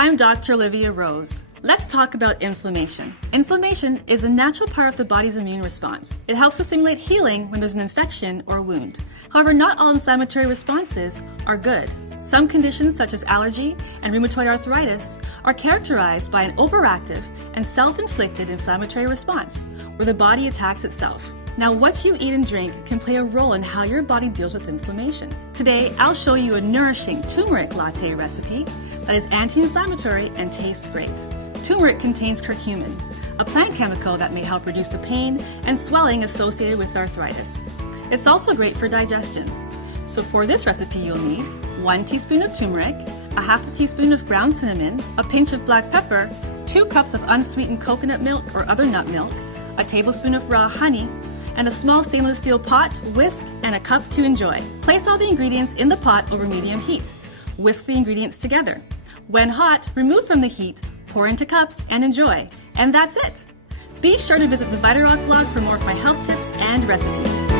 I'm Dr. Olivia Rose. Let's talk about inflammation. Inflammation is a natural part of the body's immune response. It helps to stimulate healing when there's an infection or wound. However, not all inflammatory responses are good. Some conditions, such as allergy and rheumatoid arthritis, are characterized by an overactive and self-inflicted inflammatory response, where the body attacks itself. Now, what you eat and drink can play a role in how your body deals with inflammation. Today, I'll show you a nourishing turmeric latte recipe that is anti-inflammatory and tastes great. Turmeric contains curcumin, a plant chemical that may help reduce the pain and swelling associated with arthritis. It's also great for digestion. So for this recipe, you'll need 1 teaspoon of turmeric, a half a teaspoon of ground cinnamon, a pinch of black pepper, 2 cups of unsweetened coconut milk or other nut milk, a tablespoon of raw honey, and a small stainless steel pot, whisk, and a cup to enjoy. Place all the ingredients in the pot over medium heat. Whisk the ingredients together. When hot, remove from the heat, pour into cups, and enjoy. And that's it! Be sure to visit the Vitarock blog for more of my health tips and recipes.